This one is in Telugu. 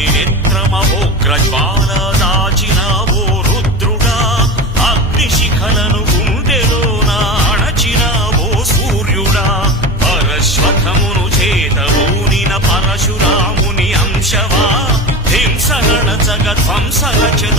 మణి నేత్రమహోగ్రజ్వాల దాచినావో రుద్రుడా అగ్నిశిఖలను గుండెలోన అణచినావో సూర్యుడా పరశ్వథమును చేతబూనిన పరశురాముని అంశవా హింసగణ జగధ్వంస రచన